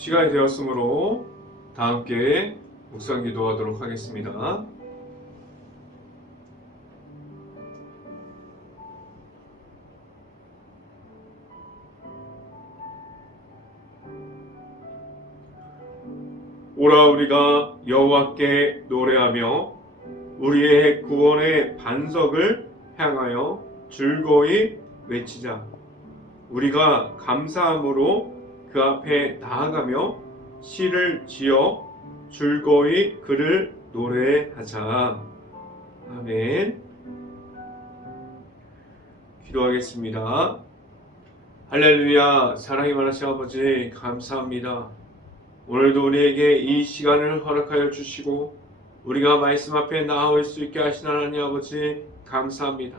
시간이 되었으므로 다 함께 묵상 기도하도록 하겠습니다. 오라 우리가 여호와께 노래하며 우리의 구원의 반석을 향하여 즐거이 외치자. 우리가 감사함으로 그 앞에 나아가며 시를 지어 즐거이 그를 노래하자. 아멘. 기도하겠습니다. 할렐루야. 사랑이 많으신 아버지 감사합니다. 오늘도 우리에게 이 시간을 허락하여 주시고 우리가 말씀 앞에 나아올 수 있게 하신 하나님 아버지 감사합니다.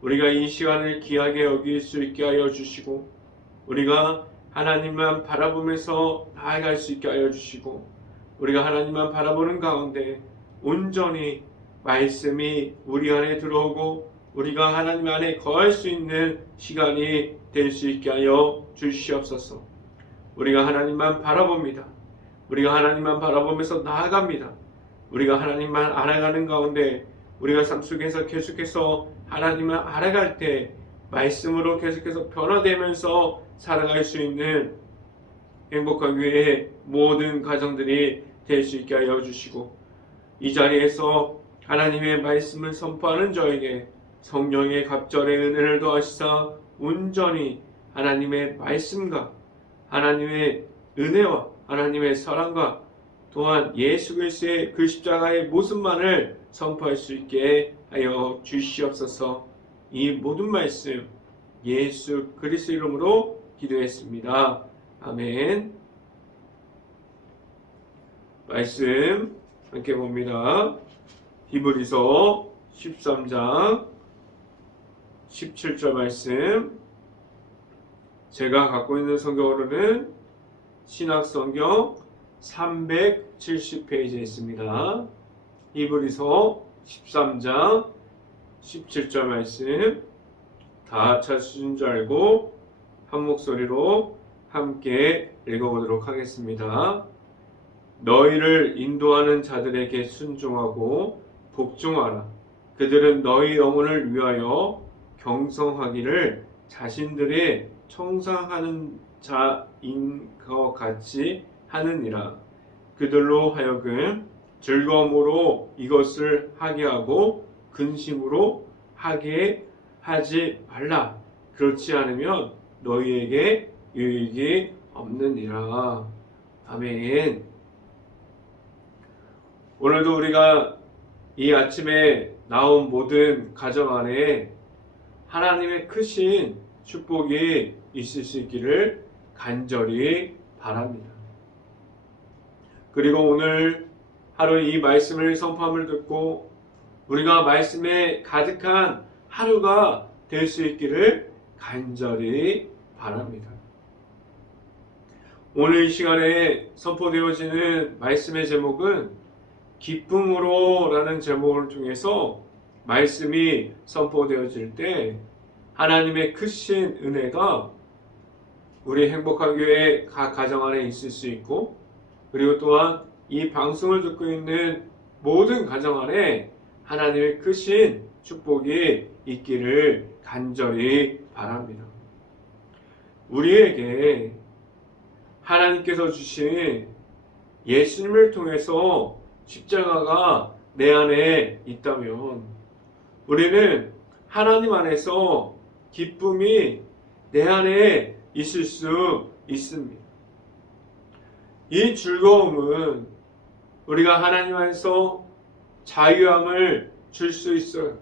우리가 이 시간을 귀하게 여길 수 있게 하여 주시고 우리가 하나님만 바라보면서 나아갈 수 있게 하여 주시고 우리가 하나님만 바라보는 가운데 온전히 말씀이 우리 안에 들어오고 우리가 하나님 안에 거할 수 있는 시간이 될 수 있게 하여 주시옵소서. 우리가 하나님만 바라봅니다. 우리가 하나님만 바라보면서 나아갑니다. 우리가 하나님만 알아가는 가운데 우리가 삶 속에서 계속해서 하나님을 알아갈 때 말씀으로 계속해서 변화되면서 살아갈 수 있는 행복한 교회의 모든 가정들이 될 수 있게 하여 주시고 이 자리에서 하나님의 말씀을 선포하는 저에게 성령의 갑절의 은혜를 더하시사 온전히 하나님의 말씀과 하나님의 은혜와 하나님의 사랑과 또한 예수 그리스도의 그 십자가의 모습만을 선포할 수 있게 하여 주시옵소서. 이 모든 말씀 예수 그리스도 이름으로 기도했습니다. 아멘. 말씀 함께 봅니다. 히브리서 13장 17절 말씀. 제가 갖고 있는 성경으로는 신학성경 370페이지에 있습니다. 히브리서 13장 17절 말씀 다 찾으신 줄 알고 한 목소리로 함께 읽어보도록 하겠습니다. 너희를 인도하는 자들에게 순종하고 복종하라. 그들은 너희 영혼을 위하여 경성하기를 자신들의 청상하는 자인 것 같이 하느니라. 그들로 하여금 즐거움으로 이것을 하게 하고 근심으로 하게 하지 말라. 그렇지 않으면 너희에게 유익이 없느니라. 아멘. 오늘도 우리가 이 아침에 나온 모든 가정 안에 하나님의 크신 축복이 있을 수 있기를 간절히 바랍니다. 그리고 오늘 하루 이 말씀을 선포함을 듣고 우리가 말씀에 가득한 하루가 될 수 있기를 간절히 바랍니다. 오늘 이 시간에 선포되어지는 말씀의 제목은 기쁨으로 라는 제목을 통해서 말씀이 선포되어질 때 하나님의 크신 은혜가 우리 행복한 교회 각 가정 안에 있을 수 있고 그리고 또한 이 방송을 듣고 있는 모든 가정 안에 하나님의 크신 축복이 있기를 간절히 바랍니다. 우리에게 하나님께서 주신 예수님을 통해서 십자가가 내 안에 있다면 우리는 하나님 안에서 기쁨이 내 안에 있을 수 있습니다. 이 즐거움은 우리가 하나님 안에서 자유함을 줄 수 있어요.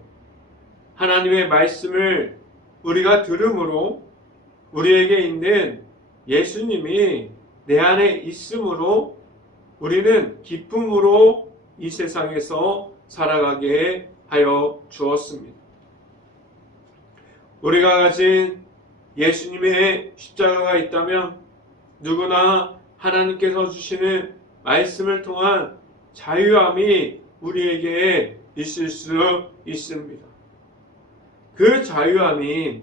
하나님의 말씀을 우리가 들음으로 우리에게 있는 예수님이 내 안에 있으므로 우리는 기쁨으로 이 세상에서 살아가게 하여 주었습니다. 우리가 가진 예수님의 십자가가 있다면 누구나 하나님께서 주시는 말씀을 통한 자유함이 우리에게 있을 수 있습니다. 그 자유함이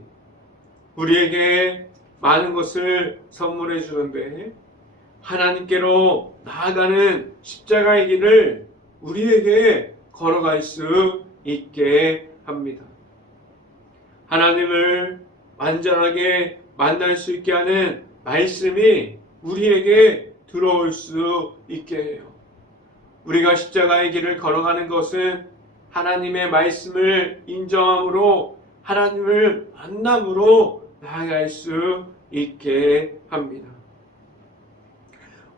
우리에게 많은 것을 선물해 주는데 하나님께로 나아가는 십자가의 길을 우리에게 걸어갈 수 있게 합니다. 하나님을 완전하게 만날 수 있게 하는 말씀이 우리에게 들어올 수 있게 해요. 우리가 십자가의 길을 걸어가는 것은 하나님의 말씀을 인정함으로 하나님을 만남으로 나아갈 수 있게 합니다.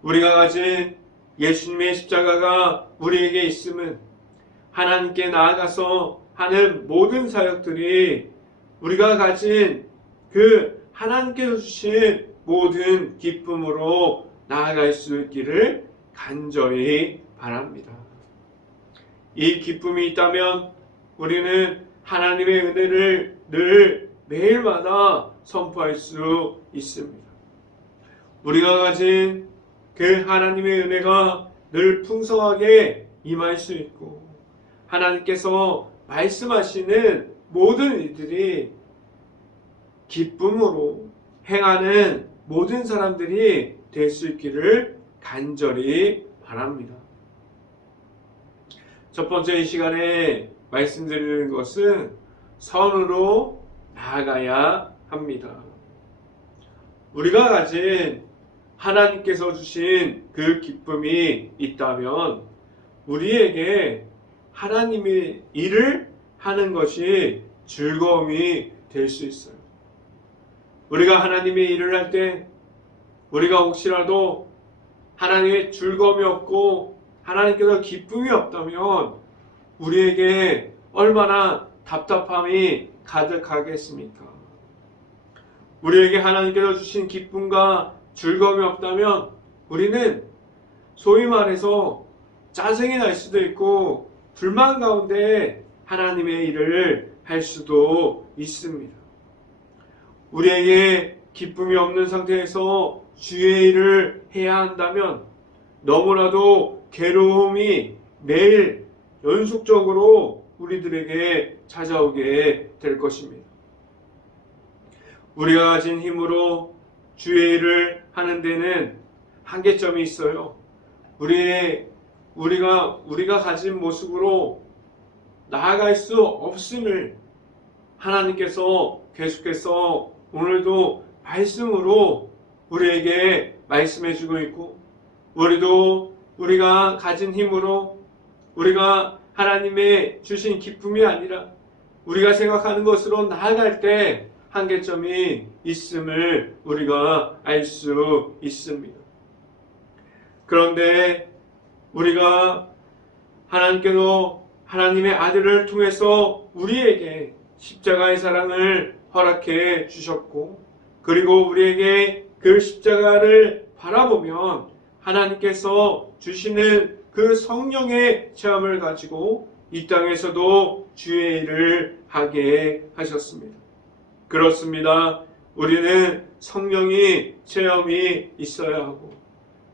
우리가 가진 예수님의 십자가가 우리에게 있음은 하나님께 나아가서 하는 모든 사역들이 우리가 가진 그 하나님께서 주신 모든 기쁨으로 나아갈 수 있기를 간절히 바랍니다. 이 기쁨이 있다면 우리는 하나님의 은혜를 늘 매일마다 선포할 수 있습니다. 우리가 가진 그 하나님의 은혜가 늘 풍성하게 임할 수 있고 하나님께서 말씀하시는 모든 일들이 기쁨으로 행하는 모든 사람들이 될 수 있기를 간절히 바랍니다. 첫 번째 이 시간에 말씀드리는 것은 선으로 나아가야 합니다. 우리가 가진 하나님께서 주신 그 기쁨이 있다면 우리에게 하나님의 일을 하는 것이 즐거움이 될 수 있어요. 우리가 하나님의 일을 할 때 우리가 혹시라도 하나님의 즐거움이 없고 하나님께서 기쁨이 없다면 우리에게 얼마나 답답함이 가득하겠습니까? 우리에게 하나님께서 주신 기쁨과 즐거움이 없다면 우리는 소위 말해서 짜증이 날 수도 있고 불만 가운데 하나님의 일을 할 수도 있습니다. 우리에게 기쁨이 없는 상태에서 주의 일을 해야 한다면 너무나도 괴로움이 매일 연속적으로 우리들에게 찾아오게 될 것입니다. 우리가 가진 힘으로 주의 일을 하는 데는 한계점이 있어요. 우리가 가진 모습으로 나아갈 수 없음을 하나님께서 계속해서 오늘도 말씀으로 우리에게 말씀해 주고 있고 우리도 우리가 가진 힘으로 우리가 하나님의 주신 기쁨이 아니라 우리가 생각하는 것으로 나아갈 때 한계점이 있음을 우리가 알 수 있습니다. 그런데 우리가 하나님께서 하나님의 아들을 통해서 우리에게 십자가의 사랑을 허락해 주셨고 그리고 우리에게 그 십자가를 바라보면 하나님께서 주시는 그 성령의 체험을 가지고 이 땅에서도 주의 일을 하게 하셨습니다. 그렇습니다. 우리는 성령이 체험이 있어야 하고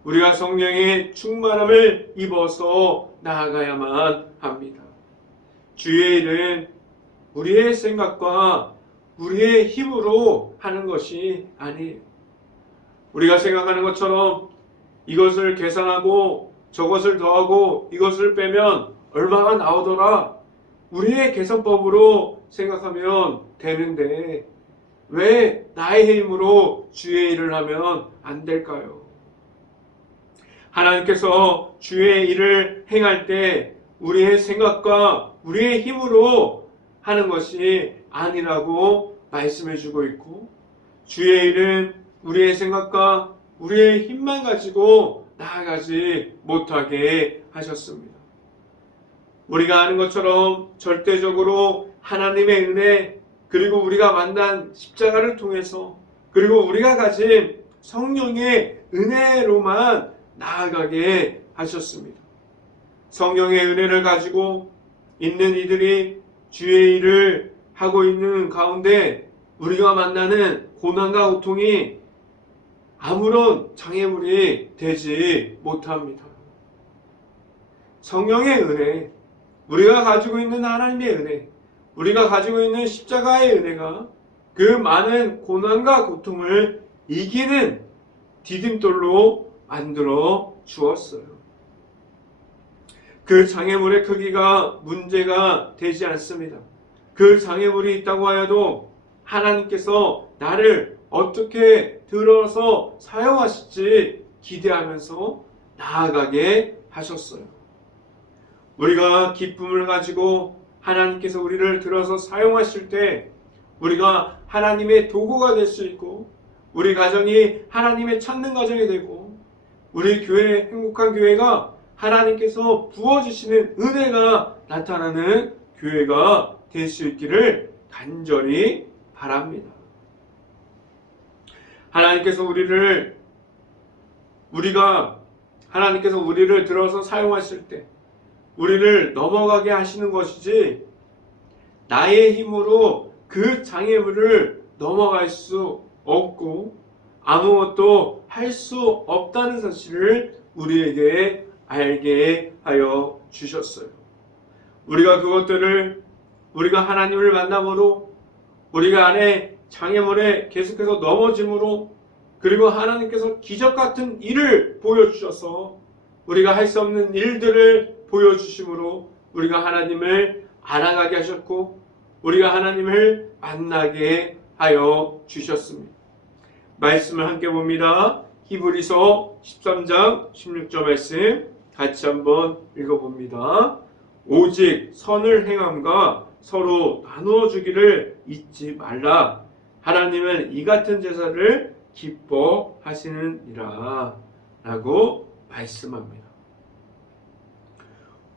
우리가 성령의 충만함을 입어서 나아가야만 합니다. 주의 일은 우리의 생각과 우리의 힘으로 하는 것이 아니에요. 우리가 생각하는 것처럼 이것을 계산하고 저것을 더하고 이것을 빼면 얼마가 나오더라. 우리의 계산법으로 생각하면 되는데 왜 나의 힘으로 주의 일을 하면 안 될까요? 하나님께서 주의 일을 행할 때 우리의 생각과 우리의 힘으로 하는 것이 아니라고 말씀해 주고 있고 주의 일은 우리의 생각과 우리의 힘만 가지고 나아가지 못하게 하셨습니다. 우리가 아는 것처럼 절대적으로 하나님의 은혜 그리고 우리가 만난 십자가를 통해서 그리고 우리가 가진 성령의 은혜로만 나아가게 하셨습니다. 성령의 은혜를 가지고 있는 이들이 주의 일을 하고 있는 가운데 우리가 만나는 고난과 고통이 아무런 장애물이 되지 못합니다. 성령의 은혜, 우리가 가지고 있는 하나님의 은혜, 우리가 가지고 있는 십자가의 은혜가 그 많은 고난과 고통을 이기는 디딤돌로 만들어 주었어요. 그 장애물의 크기가 문제가 되지 않습니다. 그 장애물이 있다고 하여도 하나님께서 나를 어떻게 들어서 사용하실지 기대하면서 나아가게 하셨어요. 우리가 기쁨을 가지고 하나님께서 우리를 들어서 사용하실 때 우리가 하나님의 도구가 될 수 있고 우리 가정이 하나님의 찾는 가정이 되고 우리 교회, 행복한 교회가 하나님께서 부어주시는 은혜가 나타나는 교회가 될 수 있기를 간절히 바랍니다. 하나님께서 우리를 들어서 사용하실 때 우리를 넘어가게 하시는 것이지 나의 힘으로 그 장애물을 넘어갈 수 없고 아무것도 할 수 없다는 사실을 우리에게 알게 하여 주셨어요. 우리가 그것들을 우리가 하나님을 만남으로 우리가 안에 장애물에 계속해서 넘어짐으로 그리고 하나님께서 기적 같은 일을 보여주셔서 우리가 할 수 없는 일들을 보여주심으로 우리가 하나님을 알아가게 하셨고 우리가 하나님을 만나게 하여 주셨습니다. 말씀을 함께 봅니다. 히브리서 13장 16절 말씀 같이 한번 읽어봅니다. 오직 선을 행함과 서로 나누어 주기를 잊지 말라. 하나님은 이 같은 제사를 기뻐하시느니라 라고 말씀합니다.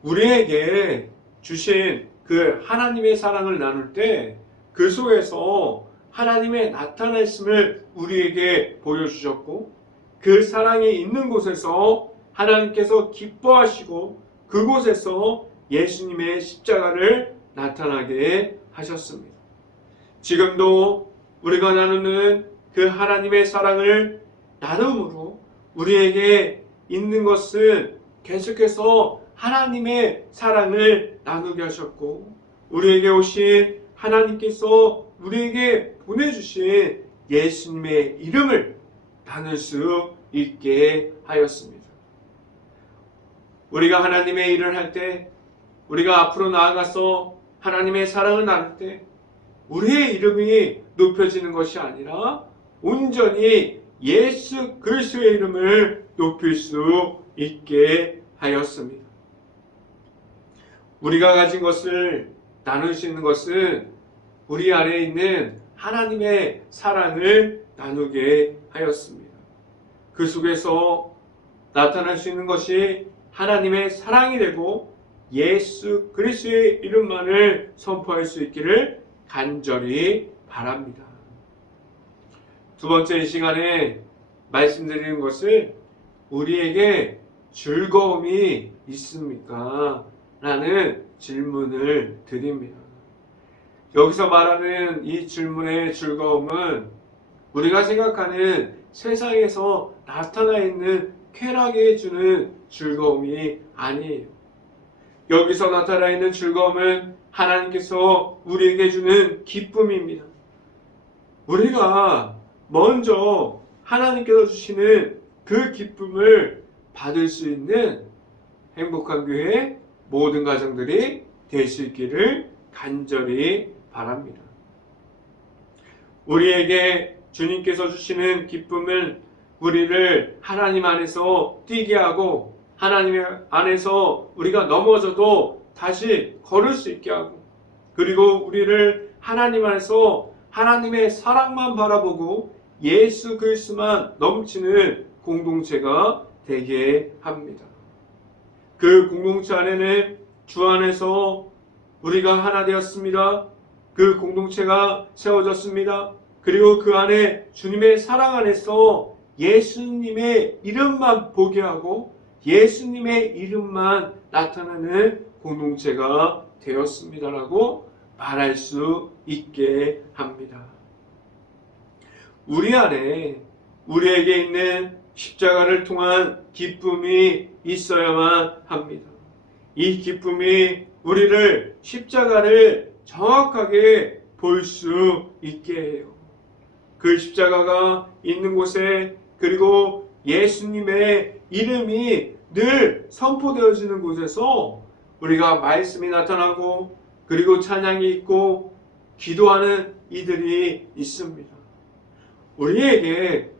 우리에게 주신 그 하나님의 사랑을 나눌 때 그 속에서 하나님의 나타나심을 우리에게 보여주셨고 그 사랑이 있는 곳에서 하나님께서 기뻐하시고 그곳에서 예수님의 십자가를 나타나게 하셨습니다. 지금도 우리가 나누는 그 하나님의 사랑을 나눔으로 우리에게 있는 것은 계속해서 하나님의 사랑을 나누게 하셨고 우리에게 오신 하나님께서 우리에게 보내주신 예수님의 이름을 나눌 수 있게 하였습니다. 우리가 하나님의 일을 할 때 우리가 앞으로 나아가서 하나님의 사랑을 나눌 때 우리의 이름이 높여지는 것이 아니라 온전히 예수 그리스도의 이름을 높일 수 있게 하였습니다. 우리가 가진 것을 나눌 수 있는 것은 우리 안에 있는 하나님의 사랑을 나누게 하였습니다. 그 속에서 나타날 수 있는 것이 하나님의 사랑이 되고 예수 그리스도의 이름만을 선포할 수 있기를 간절히 바랍니다. 두 번째 이 시간에 말씀드리는 것은 우리에게 즐거움이 있습니까? 라는 질문을 드립니다. 여기서 말하는 이 질문의 즐거움은 우리가 생각하는 세상에서 나타나 있는 쾌락이 주는 즐거움이 아니에요. 여기서 나타나 있는 즐거움은 하나님께서 우리에게 주는 기쁨입니다. 우리가 먼저 하나님께서 주시는 그 기쁨을 받을 수 있는 행복한 교회 모든 가정들이 될 수 있기를 간절히 바랍니다. 우리에게 주님께서 주시는 기쁨은 우리를 하나님 안에서 뛰게 하고 하나님 안에서 우리가 넘어져도 다시 걸을 수 있게 하고 그리고 우리를 하나님 안에서 하나님의 사랑만 바라보고 예수 그리스도만 넘치는 공동체가 되게 합니다. 그 공동체 안에는 주 안에서 우리가 하나 되었습니다. 그 공동체가 세워졌습니다. 그리고 그 안에 주님의 사랑 안에서 예수님의 이름만 보게 하고 예수님의 이름만 나타나는 공동체가 되었습니다라고 말할 수 있게 합니다. 우리 안에 우리에게 있는 십자가를 통한 기쁨이 있어야만 합니다. 이 기쁨이 우리를 십자가를 정확하게 볼 수 있게 해요. 그 십자가가 있는 곳에 그리고 예수님의 이름이 늘 선포되어지는 곳에서 우리가 말씀이 나타나고 그리고 찬양이 있고 기도하는 이들이 있습니다. 우리에게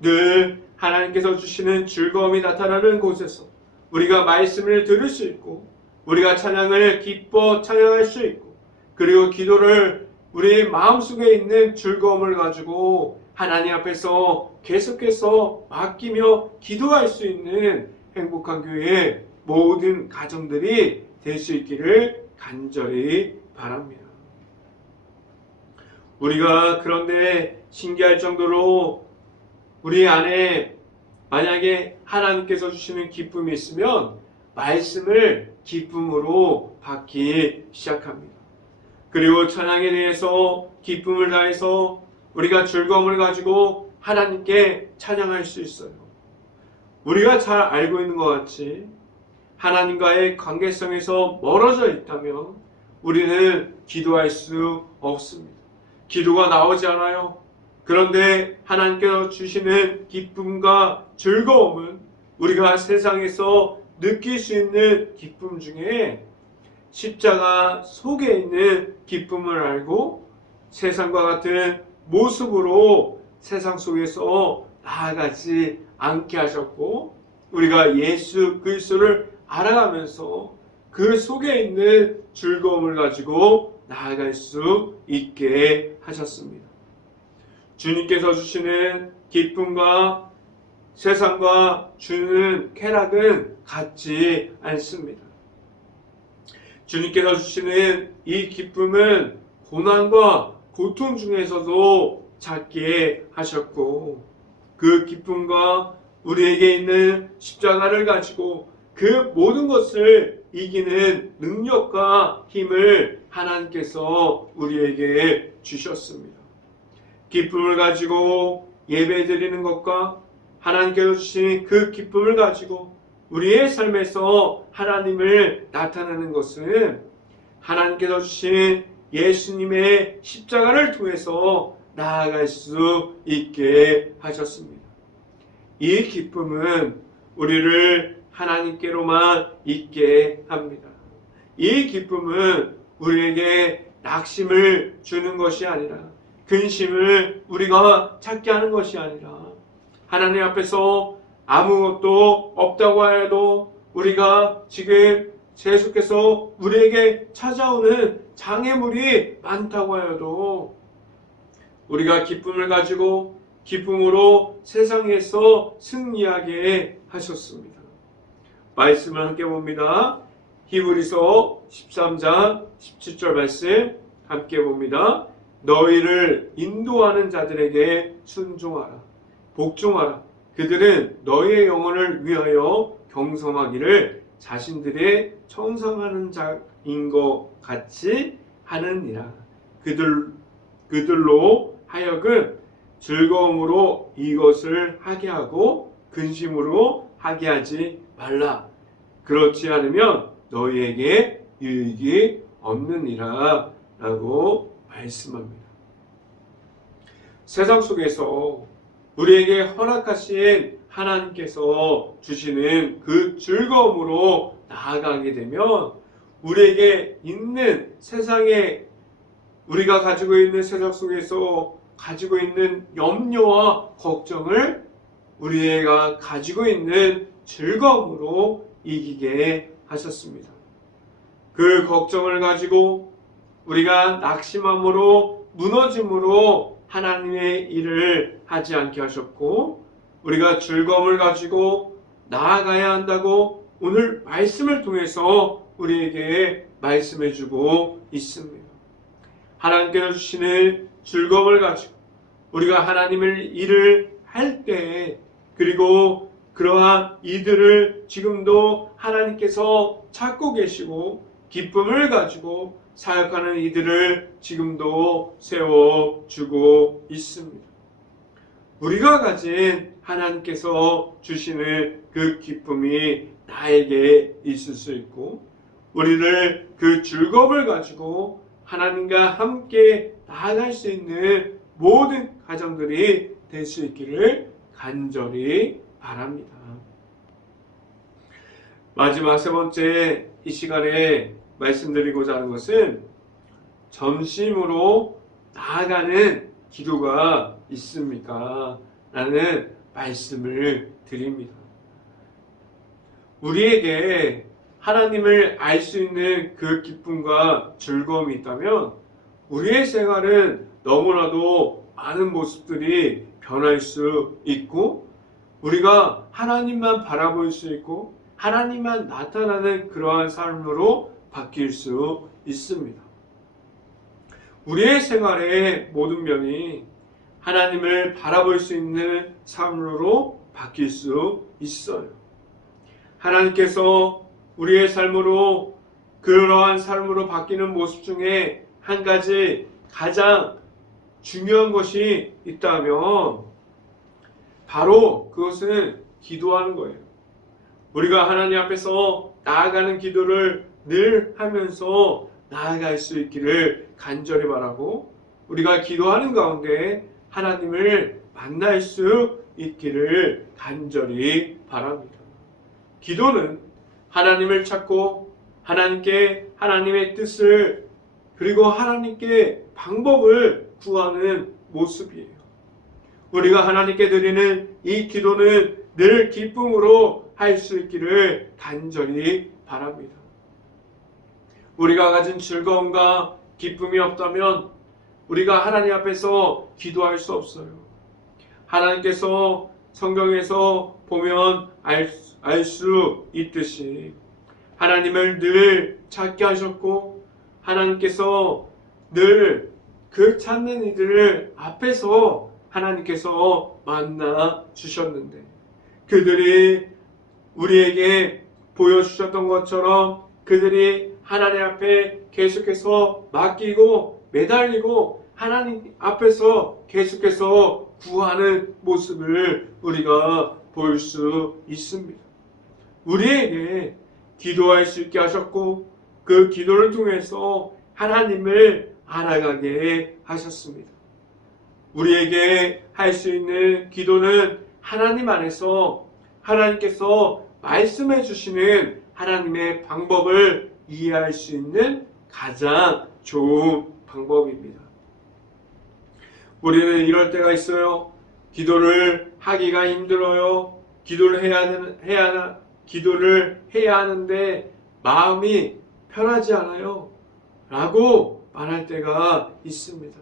늘 하나님께서 주시는 즐거움이 나타나는 곳에서 우리가 말씀을 들을 수 있고 우리가 찬양을 기뻐 찬양할 수 있고 그리고 기도를 우리의 마음속에 있는 즐거움을 가지고 하나님 앞에서 계속해서 맡기며 기도할 수 있는 행복한 교회의 모든 가정들이 될 수 있기를 간절히 바랍니다. 우리가 그런데 신기할 정도로 우리 안에 만약에 하나님께서 주시는 기쁨이 있으면 말씀을 기쁨으로 받기 시작합니다. 그리고 찬양에 대해서 기쁨을 다해서 우리가 즐거움을 가지고 하나님께 찬양할 수 있어요. 우리가 잘 알고 있는 것 같이 하나님과의 관계성에서 멀어져 있다면 우리는 기도할 수 없습니다. 기도가 나오지 않아요. 그런데 하나님께서 주시는 기쁨과 즐거움은 우리가 세상에서 느낄 수 있는 기쁨 중에 십자가 속에 있는 기쁨을 알고 세상과 같은 모습으로 세상 속에서 나아가지 않게 하셨고 우리가 예수 그리스도를 알아가면서 그 속에 있는 즐거움을 가지고 나아갈 수 있게 하셨습니다. 주님께서 주시는 기쁨과 세상과 주는 쾌락은 같지 않습니다. 주님께서 주시는 이 기쁨은 고난과 고통 중에서도 찾게 하셨고 그 기쁨과 우리에게 있는 십자가를 가지고 그 모든 것을 이기는 능력과 힘을 하나님께서 우리에게 주셨습니다. 기쁨을 가지고 예배드리는 것과 하나님께서 주신 그 기쁨을 가지고 우리의 삶에서 하나님을 나타내는 것은 하나님께서 주신 예수님의 십자가를 통해서 나아갈 수 있게 하셨습니다. 이 기쁨은 우리를 하나님께로만 있게 합니다. 이 기쁨은 우리에게 낙심을 주는 것이 아니라 근심을 우리가 찾게 하는 것이 아니라 하나님 앞에서 아무것도 없다고 하여도 우리가 지금 계속해서 우리에게 찾아오는 장애물이 많다고 하여도 우리가 기쁨을 가지고 기쁨으로 세상에서 승리하게 하셨습니다. 말씀을 함께 봅니다. 히브리서 13장 17절 말씀 함께 봅니다. 너희를 인도하는 자들에게 순종하라. 복종하라. 그들은 너희의 영혼을 위하여 경성하기를 자신들의 청성하는 자인 것 같이 하느니라. 그들로 하여금 즐거움으로 이것을 하게 하고 근심으로 하게 하지 말라. 그렇지 않으면 너희에게 유익이 없느니라 라고 말씀합니다. 세상 속에서 우리에게 허락하신 하나님께서 주시는 그 즐거움으로 나아가게 되면 우리에게 있는 세상에 우리가 가지고 있는 세상 속에서 가지고 있는 염려와 걱정을 우리가 가지고 있는 즐거움으로 이기게 하셨습니다. 그 걱정을 가지고 우리가 낙심함으로 무너짐으로 하나님의 일을 하지 않게 하셨고 우리가 즐거움을 가지고 나아가야 한다고 오늘 말씀을 통해서 우리에게 말씀해 주고 있습니다. 하나님께서 주시는 즐거움을 가지고 우리가 하나님의 일을 할 때 그리고 그러한 이들을 지금도 하나님께서 찾고 계시고 기쁨을 가지고 사역하는 이들을 지금도 세워주고 있습니다. 우리가 가진 하나님께서 주시는 그 기쁨이 나에게 있을 수 있고 우리를 그 즐거움을 가지고 하나님과 함께 나아갈 수 있는 모든 가정들이 될 수 있기를 간절히 바랍니다. 마지막 세 번째 이 시간에 말씀드리고자 하는 것은 전심으로 나아가는 기도가 있습니까? 라는 말씀을 드립니다. 우리에게 하나님을 알 수 있는 그 기쁨과 즐거움이 있다면 우리의 생활은 너무나도 많은 모습들이 변할 수 있고 우리가 하나님만 바라볼 수 있고 하나님만 나타나는 그러한 삶으로 바뀔 수 있습니다. 우리의 생활의 모든 면이 하나님을 바라볼 수 있는 삶으로 바뀔 수 있어요. 하나님께서 우리의 삶으로 그러한 삶으로 바뀌는 모습 중에 한 가지 가장 중요한 것이 있다면 바로 그것은 기도하는 거예요. 우리가 하나님 앞에서 나아가는 기도를 늘 하면서 나아갈 수 있기를 간절히 바라고 우리가 기도하는 가운데 하나님을 만날 수 있기를 간절히 바랍니다. 기도는 하나님을 찾고 하나님께 하나님의 뜻을 그리고 하나님께 방법을 구하는 모습이에요. 우리가 하나님께 드리는 이 기도는 늘 기쁨으로 할 수 있기를 간절히 바랍니다. 우리가 가진 즐거움과 기쁨이 없다면 우리가 하나님 앞에서 기도할 수 없어요. 하나님께서 성경에서 보면 알 수 있듯이 하나님을 늘 찾게 하셨고 하나님께서 늘 그 찾는 이들을 앞에서 하나님께서 만나 주셨는데 그들이 우리에게 보여주셨던 것처럼 그들이 하나님 앞에 계속해서 맡기고 매달리고 하나님 앞에서 계속해서 구하는 모습을 우리가 볼 수 있습니다. 우리에게 기도할 수 있게 하셨고 그 기도를 통해서 하나님을 알아가게 하셨습니다. 우리에게 할 수 있는 기도는 하나님 안에서 하나님께서 말씀해 주시는 하나님의 방법을 이해할 수 있는 가장 좋은 방법입니다. 우리는 이럴 때가 있어요. 기도를 하기가 힘들어요. 기도를 해야 하는데 마음이 편하지 않아요. 라고 말할 때가 있습니다.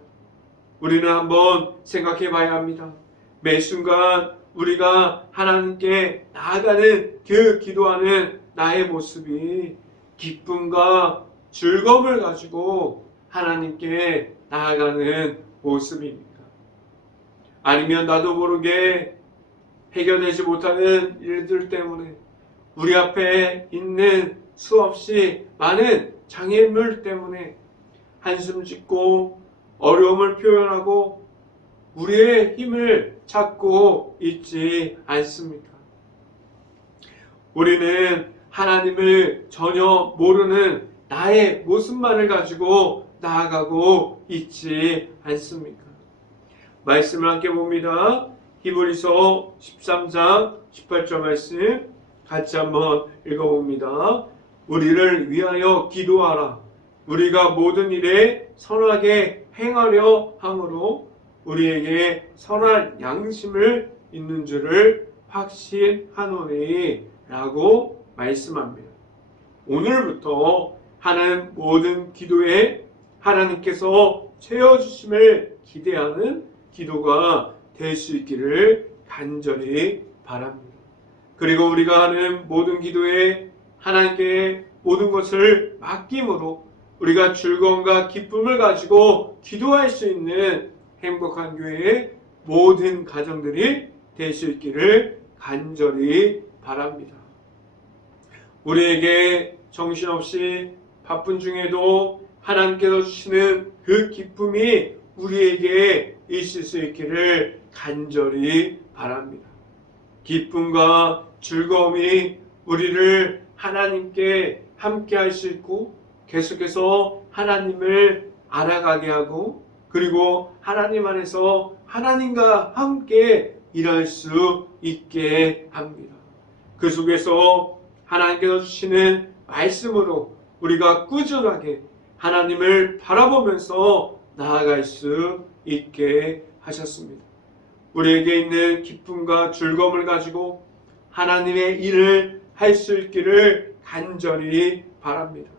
우리는 한번 생각해 봐야 합니다. 매 순간 우리가 하나님께 나아가는 그 기도하는 나의 모습이 기쁨과 즐거움을 가지고 하나님께 나아가는 모습입니다. 아니면 나도 모르게 해결되지 못하는 일들 때문에 우리 앞에 있는 수없이 많은 장애물 때문에 한숨 짓고 어려움을 표현하고 우리의 힘을 찾고 있지 않습니까? 우리는 하나님을 전혀 모르는 나의 모습만을 가지고 나아가고 있지 않습니까? 말씀을 함께 봅니다. 히브리서 13장 18절 말씀 같이 한번 읽어봅니다. 우리를 위하여 기도하라. 우리가 모든 일에 선하게 행하려 함으로 우리에게 선한 양심을 있는 줄을 확신하노니 라고 말씀합니다. 오늘부터 하는 모든 기도에 하나님께서 채워주심을 기대하는 기도가 될 수 있기를 간절히 바랍니다. 그리고 우리가 하는 모든 기도에 하나님께 모든 것을 맡김으로 우리가 즐거움과 기쁨을 가지고 기도할 수 있는 행복한 교회의 모든 가정들이 될 수 있기를 간절히 바랍니다. 우리에게 정신없이 바쁜 중에도 하나님께서 주시는 그 기쁨이 우리에게 있을 수 있기를 간절히 바랍니다. 기쁨과 즐거움이 우리를 하나님께 함께 할 수 있고 계속해서 하나님을 알아가게 하고 그리고 하나님 안에서 하나님과 함께 일할 수 있게 합니다. 그 속에서 하나님께서 주시는 말씀으로 우리가 꾸준하게 하나님을 바라보면서 나아갈 수 있게 하셨습니다. 우리에게 있는 기쁨과 즐거움을 가지고 하나님의 일을 할 수 있기를 간절히 바랍니다.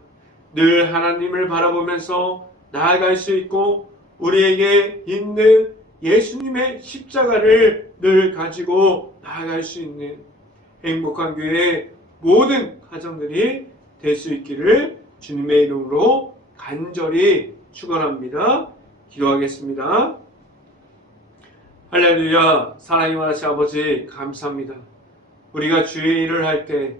늘 하나님을 바라보면서 나아갈 수 있고 우리에게 있는 예수님의 십자가를 늘 가지고 나아갈 수 있는 행복한 교회의 모든 가정들이 될 수 있기를 주님의 이름으로 간절히 축원합니다. 기도하겠습니다. 할렐루야. 사랑이 많으신 아버지 감사합니다. 우리가 주의 일을 할 때,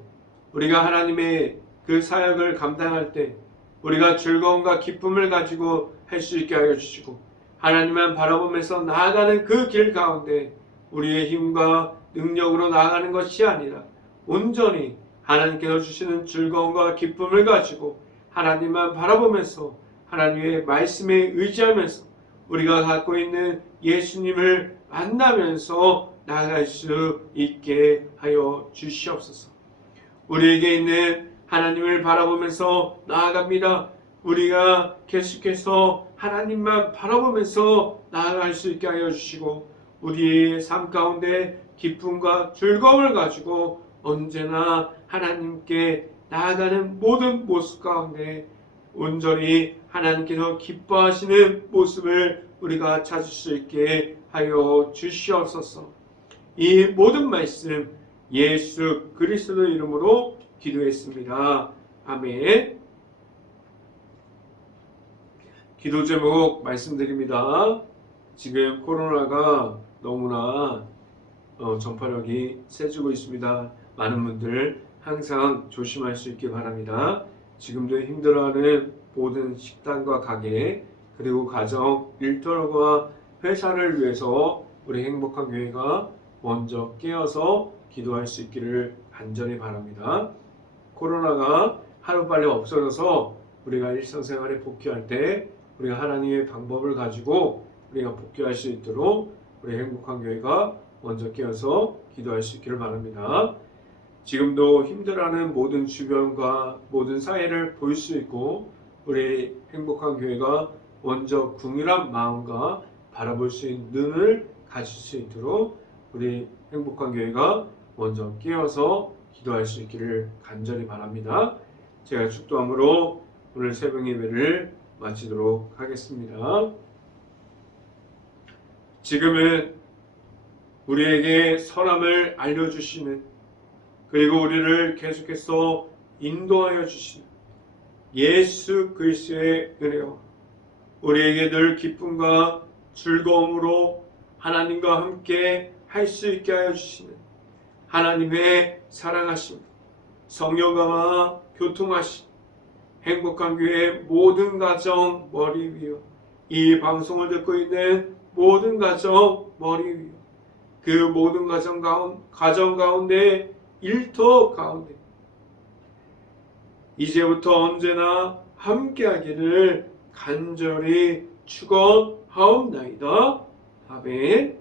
우리가 하나님의 그 사역을 감당할 때 우리가 즐거움과 기쁨을 가지고 할 수 있게 하여 주시고 하나님만 바라보면서 나아가는 그 길 가운데 우리의 힘과 능력으로 나아가는 것이 아니라 온전히 하나님께서 주시는 즐거움과 기쁨을 가지고 하나님만 바라보면서 하나님의 말씀에 의지하면서 우리가 갖고 있는 예수님을 만나면서 나아갈 수 있게 하여 주시옵소서. 우리에게 있는 하나님을 바라보면서 나아갑니다. 우리가 계속해서 하나님만 바라보면서 나아갈 수 있게 하여 주시고 우리의 삶 가운데 기쁨과 즐거움을 가지고 언제나 하나님께 나아가는 모든 모습 가운데 온전히 하나님께서 기뻐하시는 모습을 우리가 찾을 수 있게 하여 주시옵소서. 이 모든 말씀 예수 그리스도 이름으로 기도했습니다. 아멘. 기도 제목 말씀드립니다. 지금 코로나가 너무나 전파력이 세지고 있습니다. 많은 분들 항상 조심할 수 있기 바랍니다. 지금도 힘들어하는 모든 식당과 가게 그리고 가정, 일터와 회사를 위해서 우리 행복한 교회가 먼저 깨어서 기도할 수 있기를 간절히 바랍니다. 코로나가 하루빨리 없어져서 우리가 일상생활에 복귀할 때 우리가 하나님의 방법을 가지고 우리가 복귀할 수 있도록 우리 행복한 교회가 먼저 깨어서 기도할 수 있기를 바랍니다. 지금도 힘들어하는 모든 주변과 모든 사회를 볼 수 있고 우리 행복한 교회가 먼저 긍휼한 마음과 바라볼 수 있는 눈을 가질 수 있도록 우리 행복한 교회가 먼저 깨어서 기도할 수 있기를 간절히 바랍니다. 제가 축도함으로 오늘 새벽 예배를 마치도록 하겠습니다. 지금은 우리에게 선함을 알려주시는 그리고 우리를 계속해서 인도하여 주시는 예수 그리스도의 은혜와 우리에게 늘 기쁨과 즐거움으로 하나님과 함께 할 수 있게 하여 주시는 하나님의 사랑하심, 성령과 교통하심, 행복한 교회의 모든 가정 머리 위요 이 방송을 듣고 있는 모든 가정 머리 위요 그 모든 가정 가운데 일터 가운데 이제부터 언제나 함께하기를 간절히 축원하옵나이다. 아멘.